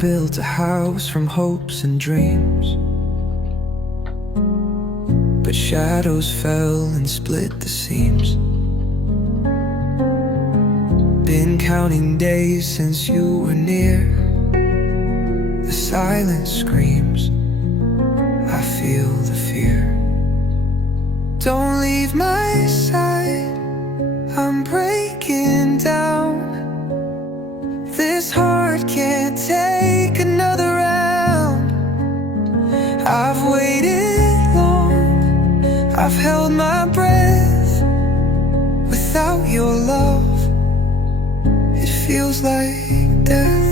built a house from hopes and dreams, but shadows fell and split the seams. Been counting days since you were near. The silence screams, I feel the fear. Don't leave my side, I'm breaking down. This heart can't take another round. I've waited long, I've held my breath. Without your love, it feels like death.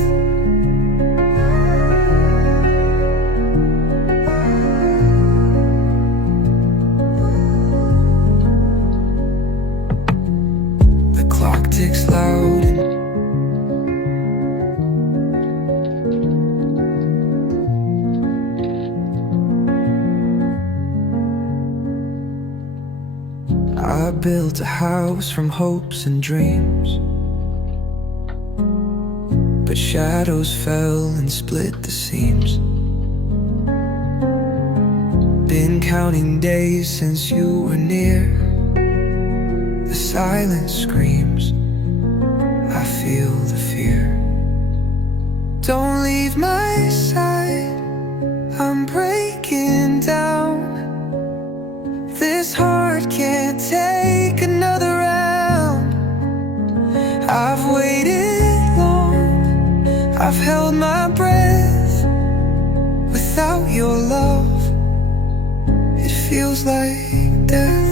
The clock ticks loud and I built a house from hopes and dreams, but shadows fell and split the seams. Been counting days since you were near. The silence screams, I feel the fear. Don't leave my side, I'm breaking down. This heart can't take another round. I've waited long, I've held my breath. Without your love, it feels like death.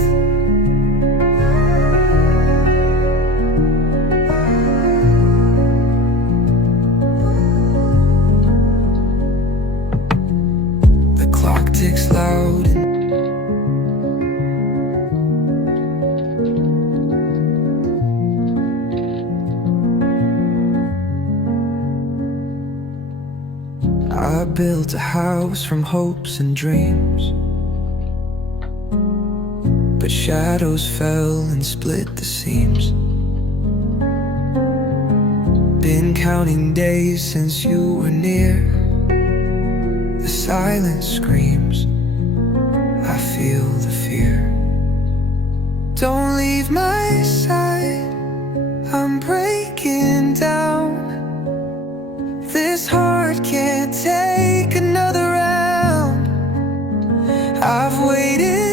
The clock ticks loud and I built a house from hopes and dreams, but shadows fell and split the seams. Been counting days since you were near. The silence screams, I feel the fear. Don't leave my side, I'm breaking down. This heart can't take another round. I've waited